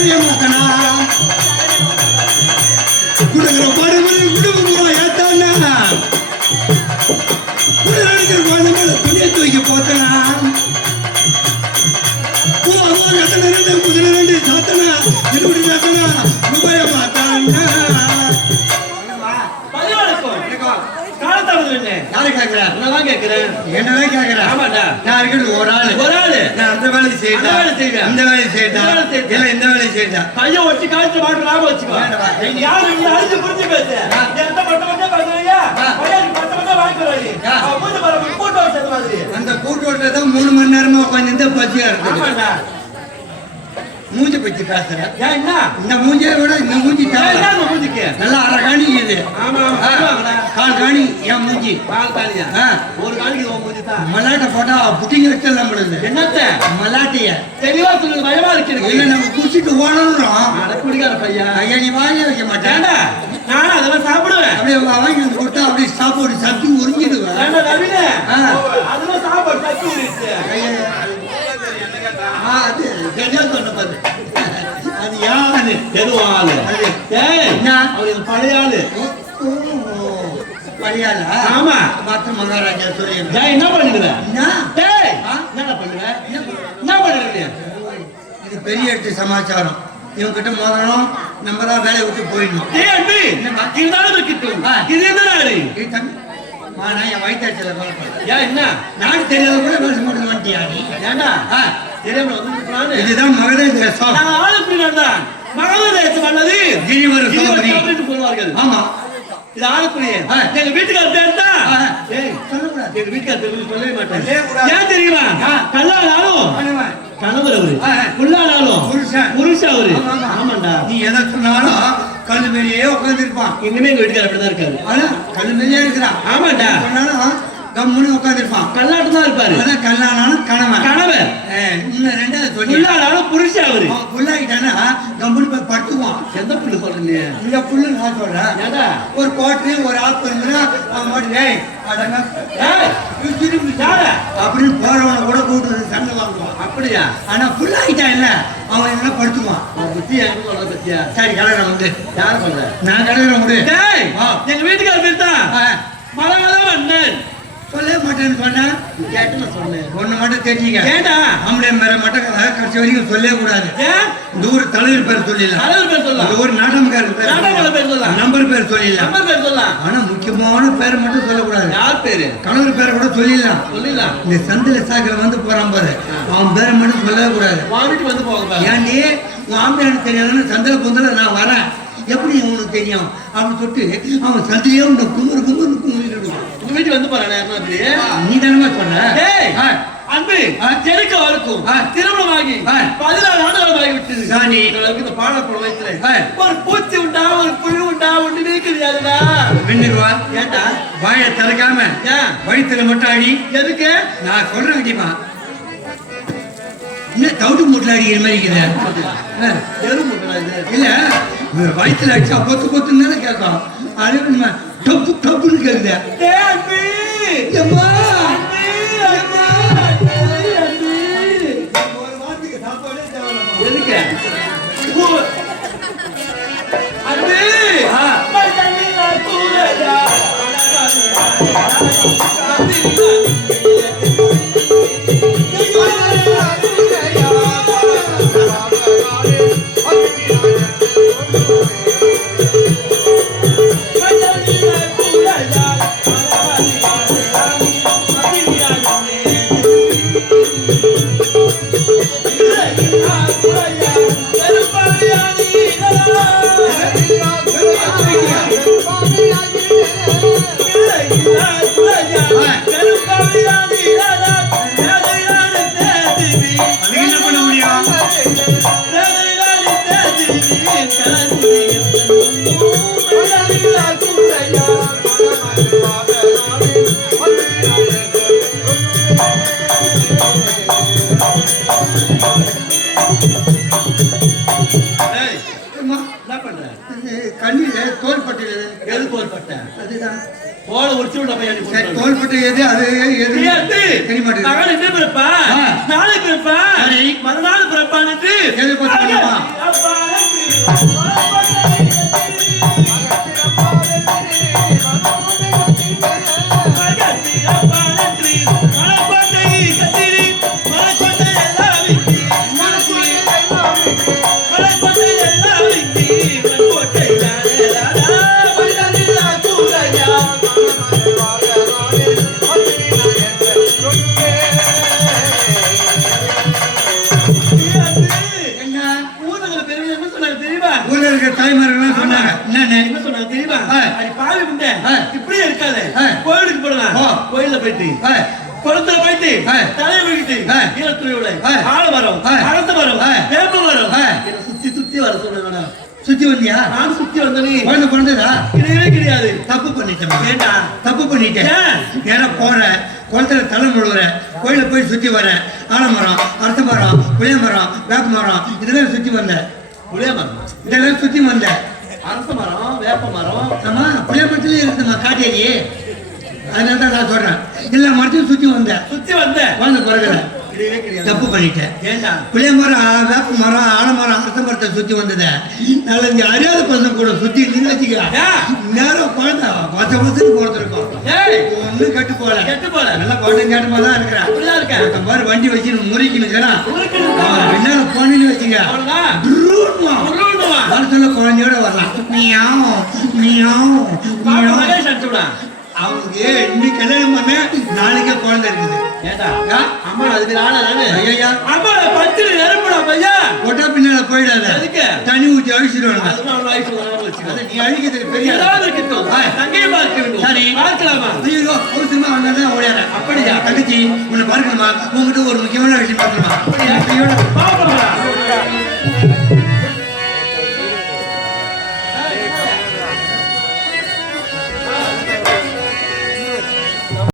அறிய மாட்டனா குடுக்கிற பாடுமுறை குடும்பம் ஏத்தானா குடுக்கிற குழந்தை மேல துணியை தூக்கி போத்தனா முதல சாத்தனா இப்படி சாத்தனா ரூபாய பார்த்தானா யாரை கேட்கிறேன் நான் கேட்கிறேன் என்னவே கேட்கிறேன் ஆமாடா நான் இருக்கிறது ஒரு ஆளு நான் அந்த வேலையை செய்யறேன் இந்த வேலையை செய்யறேன் இல்ல இந்த வேலையை செய்யறேன் கையை ஒட்டி காய்ச்சி மாட்டு லாபம் வச்சுக்கோ யாரு இந்த அழிஞ்சு புரிஞ்சு பேசு எந்த மட்டும் பேசுறீங்க அந்த கூட்டோட்டை தான் 3 மணி நேரமா உட்காந்து பச்சியா இருக்கு மூஞ்சி பத்தி பேசுற என்ன இந்த மூஞ்சியை விட இந்த மூஞ்சி மூஞ்சிக்கு நல்லா அரை காணி இது கால் காணி என் மூஞ்சி கால் காணியா ஒரு காணிக்கு மூஞ்சி தான் மல்லாட்டை போட்டா புட்டிங்க வச்சு நம்மளுது என்னத்த மல்லாட்டைய தெளிவா சொல்லுங்க பயமா இருக்கு இல்ல நம்ம குடிச்சிட்டு ஓடணும் குடிக்கார பையன் ஐயா நீ வாங்கி வைக்க மாட்டேன்டா நானும் அதெல்லாம் சாப்பிடுவேன் அப்படியே வாங்கி வந்து கொடுத்தா அப்படியே சாப்பாடு சத்தி உறிஞ்சிடுவேன் அதெல்லாம் சாப்பாடு சத்தி உரிச்சு அது சரியா சொன்ன பாரு அது யாரு தெருவாளு அவருக்கு பழைய ஆளு பழைய ஆளு ஆமா மாத்திர மகாராஜா சொல்லி என்ன பண்ணுற என்ன பண்ணுற என்ன பண்ணுற இது பெரிய எட்டு சமாச்சாரம் இவங்க கிட்ட மோதணும் நம்ம தான் வேலையை விட்டு போயிடணும் நான் என் வயிற்றாச்சல ஏன் என்ன நாடு தெரியாத கூட வேலை மட்டும் வந்துட்டியா நீ ஏண்டா தெரியாம இதுதான் மகதேசம் மகதேசம் அல்லது கிரிவர சொல்வார்கள் ஆமா இது ஆலப்புரிய எங்க வீட்டுக்கார பேர் தான் எங்க வீட்டுக்கார சொல்லவே மாட்டேன் ஏன் தெரியுமா கல்லானாலும் கணவர் அவரு புல்லானாலும் புருஷன் அவரு ஆமாண்டா நீ எதை சொன்னாலும் கல்லு மேலேயே உட்காந்து இருப்பான் இன்னுமே எங்க வீட்டுக்கார அப்படிதான் இருக்காரு ஆனா கல்லு மேலேயே இருக்கிறான் ஆமாண்டா சொன்னாலும் கம்முன்னு உட்காந்துருப்பான் கல்லாட்டு தான் இருப்பாரு அதான் கல்லானாலும் கணவர் இன்னும் ரெண்டாவது சொல்லி புல்லானாலும் புருஷன் அவரு புல்லாகிட்டானா கம்முன்னு போய் படுத்துவான் எந்த புல்லு சொல்றீங்க இந்த புல்லு நான் சொல்றேன் ஒரு கோட்டரி ஒரு ஆப்பு இருந்தா அவன் மாட்டேன் அப்படின்னு போறவனை கூட கூட்டு சண்டை வாங்குவான் அப்படியா ஆனா புல்லாகிட்டான் இல்ல அவன் என்ன படுத்துவான் புத்தி எனக்கு சொல்ற பத்தியா சரி கலரை வந்து யார் சொல்ற நான் கலரை முடியும் எங்க வீட்டுக்கார பேர் தான் மழை வந்தேன் சொல்லவே மாட்டேன்னு சொன்னேன் கேட்டு சொன்னேன் ஒண்ணு மட்டும் தெரிஞ்சுக்க கேட்டா ஆம்பளை மேல மட்டும் கடைசி வரைக்கும் சொல்லவே கூடாது தூர தலைவர் பேர் சொல்லிடலாம் ஒரு நாடகக்காரர் பேர் நம்பர் பேர் சொல்லிடலாம் ஆனா முக்கியமான பேர் மட்டும் சொல்லக்கூடாது யார் பேரு கணவர் பேரை கூட சொல்லிடலாம் இந்த சந்தில சாக்கரை வந்து போறான் பாரு அவன் பேரை மட்டும் சொல்லவே கூடாது வாங்கிட்டு வந்து போக ஏன்டி உன் ஆம்பளை தெரியாதுன்னு சந்தில பொந்தல நான் வரேன் எப்படி அவனுக்கு தெரியும் அப்படின்னு சொல்லிட்டு அவன் சந்திலே உங்க கும்பிடுவான் வீட்டுக்கு வந்து பாரு நீ தானமா சொன்ன அன்பு எனக்கு வரைக்கும் திருமணமாகி 14 ஆண்டுகள் ஆகிவிட்டது இந்த பாடப்பட வயசுல ஒரு பூச்சி உண்டா ஒரு புழு உண்டா ஒண்ணு நீக்குறியாதுடா வெண்ணுவா ஏண்டா வாயை திறக்காம வயிற்றுல மட்டும் அடி எதுக்கு நான் சொல்றேன் கண்டிப்பா என்ன தவிட்டு மூட்டில் அடிக்கிற மாதிரி இல்ல வயிற்றுல அடிச்சா பொத்து பொத்துன்னு தானே கேட்கும் அது டப்பு டப்புன்னு கேக்குது தோள்பட்டை எது அது தெரிய மாட்டேங்குது. நாளை பிறப்பா மறுநாள் பிறப்பான்னு தாய்மார்கள் சொன்னாங்க என்ன சொன்னாங்க தெரியுமா? பாவி முண்டை இப்படியே இருக்காது, கோயிலுக்கு போடலாம். கோயில்ல போயிட்டு குளத்துல போயிட்டு தலையை விட்டு ஈரத்துறையோட ஆலமரம், அரச மரம், வேப்ப மரம் சுத்தி சுத்தி வர சொன்ன. சுத்தி வந்தியா? நான் சுத்தி வந்தனே. குழந்தை பிறந்ததா? கிடையவே கிடையாது. தப்பு பண்ணிட்டேன். ஏண்டா தப்பு பண்ணிட்டேன்? ஏன்னா போற குளத்துல தலை முழுவுற, கோயில போய் சுத்தி வர, ஆலமரம், அரச மரம், புளிய மரம், வேப்ப மரம் இதெல்லாம் சுத்தி வந்த. புளிய மரம் இதெல்லாம் சுத்தி வந்த. அரச மரம், வேப்ப மரம். ஆமா, புளிய மரத்துலயே இருக்குமா காட்டேரி. அதனால தான் நான் சொல்றேன், எல்லா மரத்தையும் சுத்தி வந்த. சுத்தி வந்த குழந்தை பிறகுல கிடையவே கிடையாது. தப்பு பண்ணிட்டேன். ஏண்டா புளிய மரம், வேப்ப மரம், ஆலமரம், அரச மரத்தை சுத்தி வந்தத நாலஞ்சு அறியாத பசங்க கூட சுத்தி இருந்தீங்கன்னு வச்சுக்க, நேரம் குழந்தை வருஷத்துக்கு போறதுருக்கும். ஒன்னும் கெட்டு போல நல்லா குழந்தை கேட்டு தான் இருக்கிறேன். பாரு வண்டி வச்சு முறிக்கணுங்கிறான். என்னால போனேன்னு வச்சுங்க வருஷத்துல குழந்தையோட வரலாம். அவனுக்கு இன்னைக்கு கல்யாணம் பண்ண நாளைக்கே குழந்தை இருக்குது. அம்மா அதுக்கு நானே ஐயா அம்மா பத்து நிரப்படா பையா போட்டா பின்னால போயிடாத. தண்ணி ஊற்றி அழிச்சிருவாங்க. நீ அழிக்கிறதுக்கு பெரிய சரி பார்க்கலாமா? ஐயோ அவசரமா வந்தாதான் ஓடியார. அப்படியா தங்கச்சி உன்னை பார்க்கணுமா? உங்ககிட்ட ஒரு முக்கியமான விஷயம் பார்க்கணுமா?